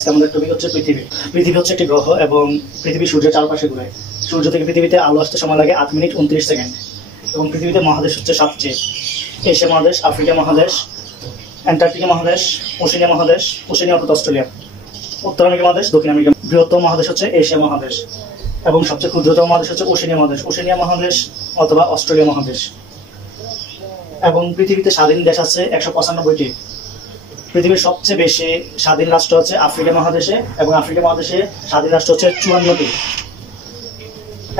আমাদের টপিক হচ্ছে পৃথিবী। পৃথিবী হচ্ছে একটি গ্রহ এবং পৃথিবী সূর্যের চারপাশে ঘুরে। সূর্য থেকে পৃথিবীতে আলো আসতে সময় লাগে 8 মিনিট 29 সেকেন্ড। এবং পৃথিবীতে মহাদেশ হচ্ছে 7টি: এশিয়া মহাদেশ, আফ্রিকা মহাদেশ, অ্যান্টার্কটিকা মহাদেশ, ওশেনিয়া মহাদেশ, ওশেনিয়া অর্থাৎ অস্ট্রেলিয়া, উত্তর আমেরিকা মহাদেশ, দক্ষিণ আমেরিকা। বৃহত্তম মহাদেশ হচ্ছে এশিয়া মহাদেশ এবং সবচেয়ে ক্ষুদ্রতম মহাদেশ হচ্ছে ওশেনিয়া মহাদেশ, ওশেনিয়া মহাদেশ অথবা অস্ট্রেলিয়া মহাদেশ। এবং পৃথিবীতে স্বাধীন দেশ আছে 195টি। পৃথিবীর সবচেয়ে বেশি স্বাধীন রাষ্ট্র হচ্ছে আফ্রিকা মহাদেশে এবং আফ্রিকা মহাদেশে স্বাধীন রাষ্ট্র হচ্ছে 54টি।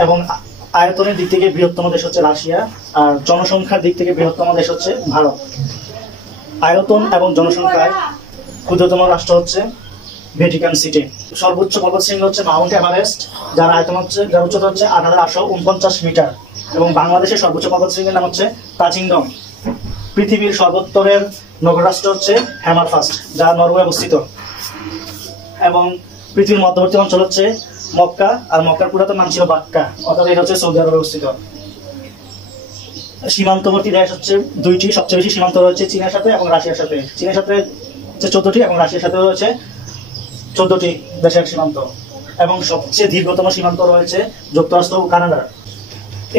এবং আয়তনের দিক থেকে বৃহত্তম দেশ হচ্ছে রাশিয়া, আর জনসংখ্যার দিক থেকে বৃহত্তম দেশ হচ্ছে ভারত। আয়তন এবং জনসংখ্যায় ক্ষুদ্রতম রাষ্ট্র হচ্ছে ভ্যাটিকান সিটি। সর্বোচ্চ পর্বতশৃঙ্গ হচ্ছে মাউন্ট এভারেস্ট, যার আয়তন হচ্ছে, যার উচ্চতা হচ্ছে 8849 মিটার। এবং বাংলাদেশের সর্বোচ্চ পর্বতশৃঙ্গের নাম হচ্ছে প্রাচীনডং। পৃথিবীর সর্বোত্তরের নগররাষ্ট্র হচ্ছে হ্যামারফাস্ট, যা নরওয়ে অবস্থিত। এবং পৃথিবীর মধ্যবর্তী অঞ্চল হচ্ছে মক্কা, আর মক্কার পুরাতন নাম ছিল বাক্কা, অর্থাৎ এটা হচ্ছে সৌদি আরবে অবস্থিত। সীমান্তবর্তী দেশ হচ্ছে 2টি, সবচেয়ে বেশি সীমান্ত রয়েছে চীনের সাথে এবং রাশিয়ার সাথে। চীনের সাথে হচ্ছে 14টি এবং রাশিয়ার সাথে রয়েছে 14টি দেশের সীমান্ত। এবং সবচেয়ে দীর্ঘতম সীমান্ত রয়েছে যুক্তরাষ্ট্র ও কানাডার।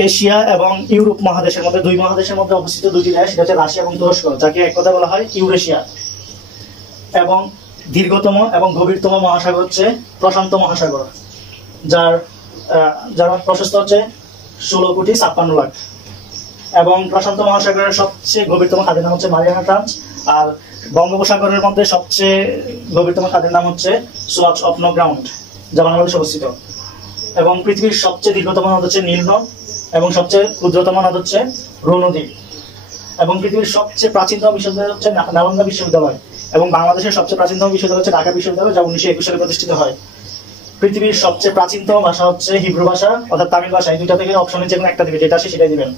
এশিয়া এবং ইউরোপ মহাদেশের মধ্যে, দুই মহাদেশের মধ্যে অবস্থিত দুটি দেশ, সেটা হচ্ছে রাশিয়া এবং তুরস্ক, যাকে এক কথা বলা হয় ইউরেশিয়া। এবং দীর্ঘতম এবং গভীরতম মহাসাগর হচ্ছে প্রশান্ত মহাসাগর, যার প্রশস্ত হচ্ছে 16,56 লাখ। এবং প্রশান্ত মহাসাগরের সবচেয়ে গভীরতম খাদের নাম হচ্ছে মারিয়ানা ট্রাঞ্চ, আর বঙ্গোপসাগরের মধ্যে সবচেয়ে গভীরতম খাদের নাম হচ্ছে সোয়াচ অফ নো গ্রাউন্ড, যা বাংলাদেশে অবস্থিত। এবং পৃথিবীর সবচেয়ে দীর্ঘতম নদ হচ্ছে নীল নদ এবং সবচেয়ে ক্ষুদ্রতম নদ হচ্ছে রো নদী। এবং পৃথিবীর সবচেয়ে প্রাচীনতম বিশ্ববিদ্যালয় হচ্ছে নালন্দা বিশ্ববিদ্যালয়। এবং বাংলাদেশের সবচেয়ে প্রাচীনতম বিশ্ববিদ্যালয় হচ্ছে ঢাকা বিশ্ববিদ্যালয়, যা 1921 সালে প্রতিষ্ঠিত হয়। পৃথিবীর সবচেয়ে প্রাচীনতম ভাষা হচ্ছে হিব্রু ভাষা অর্থাৎ তামিল ভাষা। এই দুইটা থেকে অপশনে যে কোনো একটা দিবে, যেটা আসে সেটাই দিবেন।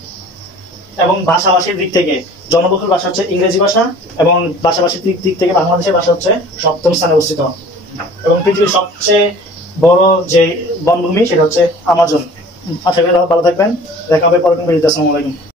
এবং ভাষাভাষীর দিক থেকে জনবহুল ভাষা হচ্ছে ইংরেজি ভাষা, এবং ভাষাভাষীর দিক থেকে বাংলাদেশের ভাষা হচ্ছে 7ম স্থানে অবস্থিত। এবং পৃথিবীর সবচেয়ে বড় যে বনভূমি সেটা হচ্ছে আমাজন। আশা করি ভালো থাকবেন, দেখা হবে পরবর্তী ভিডিওতে। আসসালামু আলাইকুম।